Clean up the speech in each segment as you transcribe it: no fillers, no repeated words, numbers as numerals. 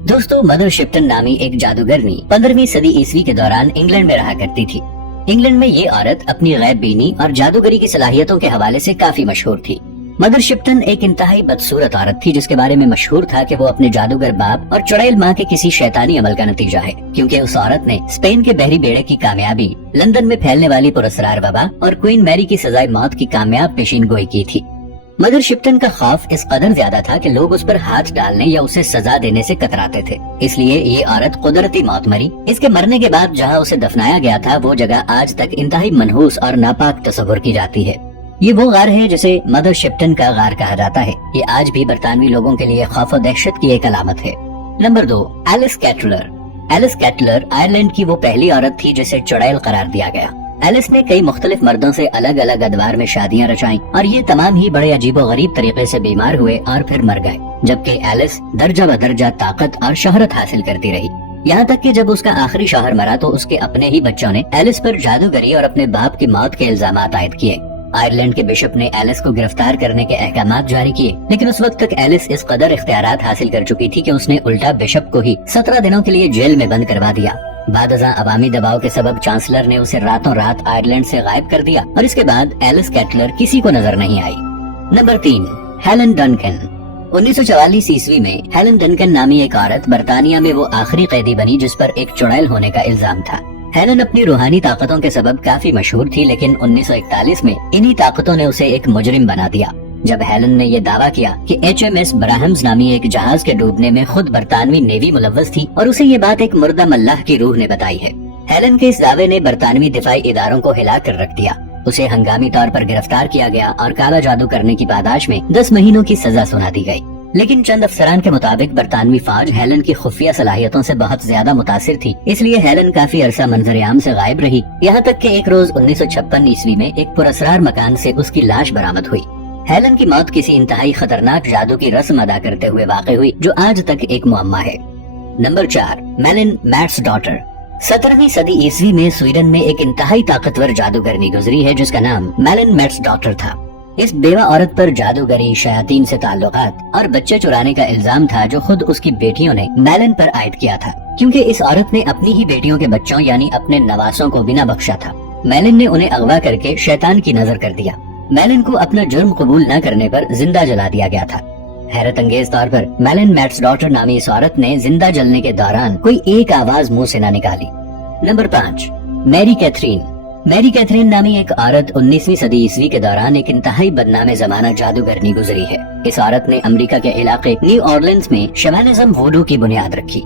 दोस्तों, mother Shipton नामी एक जादूगरनी 15वीं सदी ईस्वी के दौरान इंग्लैंड में रहा करती थी। इंग्लैंड में ये औरत अपनी गैब बीनी और जादूगरी की सलाहियतों के हवाले से काफी मशहूर थी। मदर शिप्टन एक इंतहाई बदसूरत औरत थी, जिसके बारे में मशहूर था कि वो अपने जादूगर बाप और चुड़ैल माँ के किसी शैतानी अमल का नतीजा है, क्योंकि उस औरत ने स्पेन के बहरी बेड़े की कामयाबी, लंदन में फैलने वाली पुरस्कार वबा और क्वीन मैरी की सजाए मौत की कामयाब पेशीन गोई की थी। मदर शिप्टन का खौफ इस कदर ज्यादा था कि लोग उस पर हाथ डालने या उसे सजा देने से कतराते थे, इसलिए ये औरत कुदरती मौत मरी। इसके मरने के बाद जहाँ उसे दफनाया गया था, वो जगह आज तक इंतहाई मनहूस और नापाक तस्वुर की जाती है। ये वो गार है जिसे मदर शिप्टन का गार कहा जाता है। ये आज भी बरतानवी लोगों के लिए खौफ और दहशत की एक अलामत है। Number 2, Alice Kyteler. Alice Kyteler Ireland की वो पहली औरत थी जिसे चुड़ैल करार दिया गया। एलिस ने कई मुख्तलिफ मर्दों से अलग अलग अदवार में शादियां रचाई और ये तमाम ही बड़े अजीबो गरीब तरीके से बीमार हुए और फिर मर गए, जबकि एलिस दर्जा बदर्जा ताकत और शोहरत हासिल करती रही। यहाँ तक कि जब उसका आखिरी शौहर मरा तो उसके अपने ही बच्चों ने एलिस पर जादूगरी और अपने बाप की मौत के इल्जामात आयद किए। आयरलैंड के बिशप ने एलिस को गिरफ्तार करने के अहकामात जारी किए, लेकिन उस वक्त तक एलिस इस कदर इख्तियारात हासिल कर चुकी थी कि उसने उल्टा बिशप को ही 17 दिनों के लिए जेल में बंद करवा दिया। बादअज़ां अवामी दबाव के सबब चांसलर ने उसे रातों रात आयरलैंड से गायब कर दिया और इसके बाद एलिस कैटलर किसी को नजर नहीं आई। Number 3, Helen Duncan. 1944 ईस्वी में हेलन डनकन नामी एक औरत बरतानिया में वो आखिरी कैदी बनी जिस पर एक चुड़ैल होने का इल्जाम था। हेलन अपनी रूहानी ताकतों के सबब काफी मशहूर थी, लेकिन 1941 में इन्हीं ताकतों ने उसे एक मुजरिम बना दिया। जब हेलन ने ये दावा किया कि HMS ब्राहम्स नामी एक जहाज के डूबने में खुद बरतानवी नेवी मुलव्वस थी और उसे ये बात एक मुर्दा मल्लाह की रूह ने बताई है। हेलन के इस दावे ने बरतानवी दिफाई इदारों को हिला कर रख दिया। उसे हंगामी तौर पर गिरफ्तार किया गया और काला जादू करने की पादाश में 10 महीनों की सजा सुना दी गई। लेकिन चंद अफसरान के मुताबिक बरतानवी फौज हेलन की खुफिया सलाहियतों से बहुत ज्यादा मुतासिर थी, इसलिए हेलन काफी अरसा मंजर-ए-आम से गायब रही। यहाँ तक कि एक रोज 1956 ईस्वी में एक पुरअसरार मकान से उसकी लाश बरामद हुई। हेलन की मौत किसी इंतहाई खतरनाक जादू की रस्म अदा करते हुए वाक़ई हुई, जो आज तक एक मुअम्मा है। Number 4, Malin Matsdotter. 17वीं सदी ईस्वी में स्वीडन में एक इंतहाई ताकतवर जादूगरनी गुजरी है जिसका नाम मेलिन मैट्स डॉटर था। इस बेवा औरत पर जादूगरी, शयातीन से ताल्लुकात और बच्चे चुराने का इल्जाम था, जो खुद उसकी बेटियों ने मेलिन पर आयद किया था, क्योंकि इस औरत ने अपनी ही बेटियों के बच्चों यानी अपने नवासों को बिना बख्शा था। मेलिन ने उन्हें अगवा करके शैतान की नजर कर दिया। मेलिन को अपना जुर्म कबूल न करने पर जिंदा जला दिया गया था। हैरत अंगेज तौर पर मेलिन मैट्स डॉटर नामी इस औरत ने जिंदा जलने के दौरान कोई एक आवाज मुंह से न निकाली। Number 5, Mary Catherine. Mary Catherine नामी एक औरत 19वीं सदी ईस्वी के दौरान एक इंतहाई बदनामे जमाना जादूगरनी गुजरी है। इस औरत ने अमेरिका के इलाके न्यू ऑरलिन्स में शमानिज्म वुडू की बुनियाद रखी।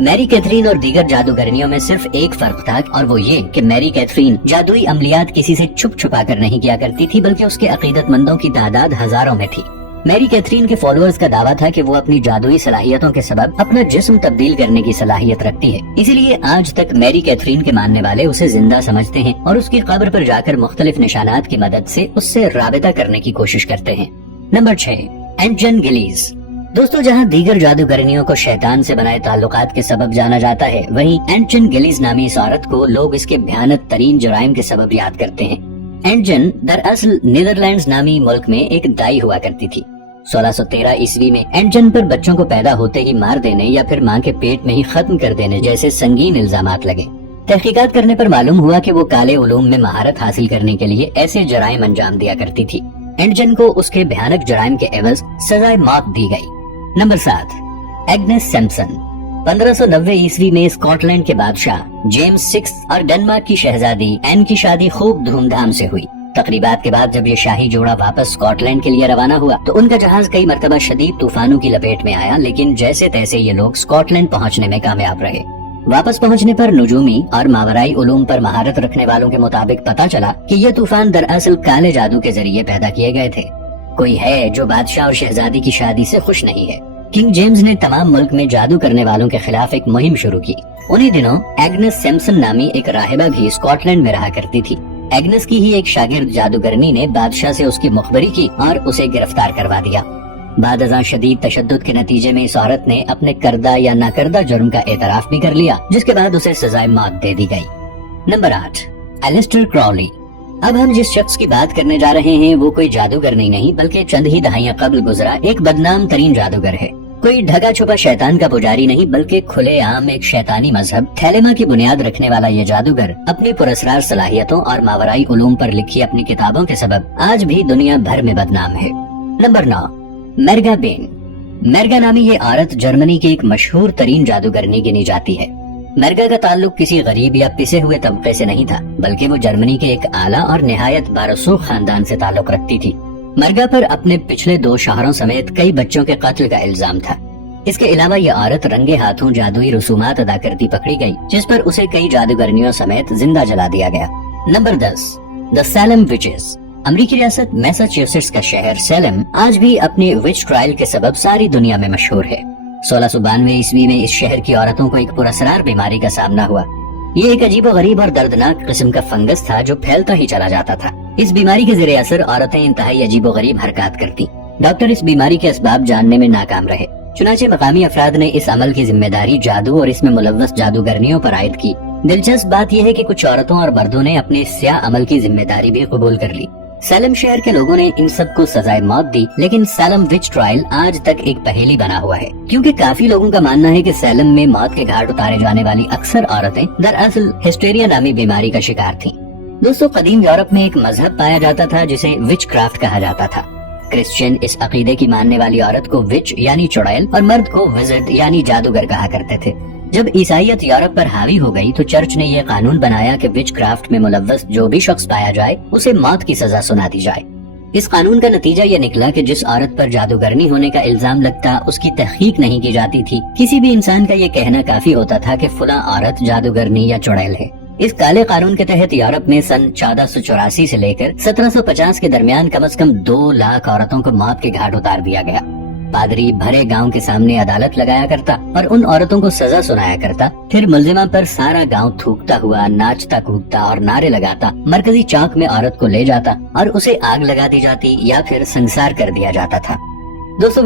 मैरी कैथरीन और दीगर जादूगरनियों में सिर्फ एक फर्क था और वो ये कि मैरी कैथरीन जादुई अमलियात किसी से छुप छुपा कर नहीं किया करती थी, बल्कि उसके अकीदतमंदों की तादाद हजारों में थी। मैरी कैथरीन के फॉलोअर्स का दावा था कि वो अपनी जादुई सलाहियतों के सबब अपना जिस्म तब्दील करने की सलाहियत रखती है, इसीलिए आज तक मैरी कैथरीन के मानने वाले उसे जिंदा समझते हैं और उसकी कब्र पर जाकर मुख्तलिफ निशानात की मदद से उससे राबिता करने की कोशिश करते हैं। नंबर 6, एंजन गिलीज। दोस्तों, जहाँ दीगर जादूगरनियों को शैतान से बनाए ताल्लुकात के सबब जाना जाता है, वहीं एंजन गिलीज नामी इस औरत को लोग इसके भयानक तरीन जुराइम के सबब याद करते हैं। एंजन दरअसल नीदरलैंड्स नामी मुल्क में एक दाई हुआ करती थी। 1613 ईस्वी में एंजन पर बच्चों को पैदा होते ही मार देने या फिर माँ के पेट में ही खत्म कर देने जैसे संगीन इल्जामात लगे। तहकीकात करने पर मालूम हुआ कि वो काले उलूम में महारत हासिल करने के लिए ऐसे जराइम अंजाम दिया करती थी। एंजन को उसके भयानक जराइम के एवज सजाए मौत दी गई। Number 7, Agnes सैम्पसन। 1590 ईस्वी में स्कॉटलैंड के बादशाह जेम्स 6 और डेनमार्क की शहजादी एन की शादी खूब धूमधाम से हुई। तकरीबात के बाद जब ये शाही जोड़ा वापस स्कॉटलैंड के लिए रवाना हुआ तो उनका जहाज कई मरतबा शदीद तूफानों की लपेट में आया, लेकिन जैसे तैसे ये लोग स्कॉटलैंड पहुंचने में कामयाब रहे। वापस पहुंचने पर नुजूमी और मावराई उलूम पर महारत रखने वालों के मुताबिक पता चला कि ये तूफान दरअसल काले जादू के जरिए पैदा किए गए थे। कोई है जो बादशाह और शहजादी की शादी से खुश नहीं है। किंग जेम्स ने तमाम मुल्क में जादू करने वालों के खिलाफ एक मुहिम शुरू की। उन्हीं दिनों एग्नेस सैम्पसन नामी एक राहिबा भी स्कॉटलैंड में रहा करती थी। एग्नेस की ही एक शागिर्द जादूगरनी ने बादशाह से उसकी मुखबरी की और उसे गिरफ्तार करवा दिया। बादअज़ां शदीद तशद्दुद के नतीजे में इस औरत ने अपने करदा या नाकरदा जुर्म का एतराफ भी कर लिया, जिसके बाद उसे सजाए मौत दे दी गई। Number 8, Aleister Crowley. अब हम जिस शख्स की बात करने जा रहे हैं वो कोई जादूगर नहीं बल्कि चंद ही दहाइयां कबल गुजरा एक बदनाम तरीन जादूगर है। कोई ढका छुपा शैतान का पुजारी नहीं बल्कि खुले आम एक शैतानी मजहब थैलेमा की बुनियाद रखने वाला ये जादूगर अपनी पुरस्कार सलाहियतों और मावराई उलूम पर लिखी अपनी किताबों के सबब आज भी दुनिया भर में बदनाम है। नंबर 9, मेरगा बेन। मेरगा नामी ये औरत जर्मनी की एक मशहूर तरीन जादूगरनी गिनी जाती है। मेरगा का ताल्लुक किसी गरीब या पिसे हुए तबके से नहीं था, बल्कि वो जर्मनी के एक आला और निहायत बारसूख खानदान से ताल्लुक रखती थी। मेरगा पर अपने पिछले 2 शौहरों समेत कई बच्चों के कत्ल का इल्जाम था। इसके अलावा ये औरत रंगे हाथों जादुई रसूमात अदा करती पकड़ी गई, जिस पर उसे कई जादूगरनियों समेत जिंदा जला दिया गया। Number 10, the slam witches. अमेरिकी रियासत मैसाचुसेट्स का शहर सैलम आज भी अपने विच ट्रायल के सबब सारी दुनिया में मशहूर है। 1692 ईस्वी में इस शहर की औरतों को एक पुरअसरार बीमारी का सामना हुआ। ये एक अजीबोगरीब और दर्दनाक किस्म का फंगस था जो फैलता ही चला जाता था। इस बीमारी के ज़ेरे असर औरतें इंतहाई अजीबोगरीब हरकत करती। डॉक्टर इस बीमारी के असबाब जानने में नाकाम रहे। चुनाचे मकामी अफराद ने इस अमल की जिम्मेदारी जादू और इसमें मुलव्वस जादूगरनियों पर आयद की। दिलचस्प बात यह है कि कुछ औरतों और मर्दों ने अपने स्याह अमल की जिम्मेदारी भी कबूल कर ली। सैलम शहर के लोगों ने इन सब को सजाए मौत दी, लेकिन सैलम विच ट्रायल आज तक एक पहेली बना हुआ है, क्योंकि काफी लोगों का मानना है कि सैलम में मौत के घाट उतारे जाने वाली अक्सर औरतें दरअसल हिस्टेरिया नामी बीमारी का शिकार थीं। दोस्तों, कदीम यूरोप में एक मजहब पाया जाता था जिसे विच क्राफ्ट कहा जाता था। क्रिश्चियन इस अकीदे की मानने वाली औरत को विच यानी चुड़ैल और मर्द को विजिट यानी जादूगर कहा करते थे। जब ईसाईयत यूरोप पर हावी हो गई तो चर्च ने यह कानून बनाया कि विच क्राफ्ट में मुलव्वस जो भी शख्स पाया जाए उसे मौत की सजा सुना दी जाए। इस कानून का नतीजा यह निकला कि जिस औरत पर जादूगरनी होने का इल्जाम लगता उसकी तहकीक नहीं की जाती थी। किसी भी इंसान का ये कहना काफी होता था कि फुला औरत जादूगरनी या चुड़ैल है। इस काले कानून के तहत यूरोप में सन 1484 से लेकर 1750 के दरमियान कम से कम 2 लाख औरतों को मौत के घाट उतार दिया गया। पादरी भरे गांव के सामने अदालत लगाया करता और उन औरतों को सजा सुनाया करता। फिर मुल्जिमा पर सारा गांव थूकता हुआ, नाचता कूदता और नारे लगाता मरकजी चौक में औरत को ले जाता और उसे आग लगा दी जाती या फिर संसार कर दिया जाता था। दोस्तों,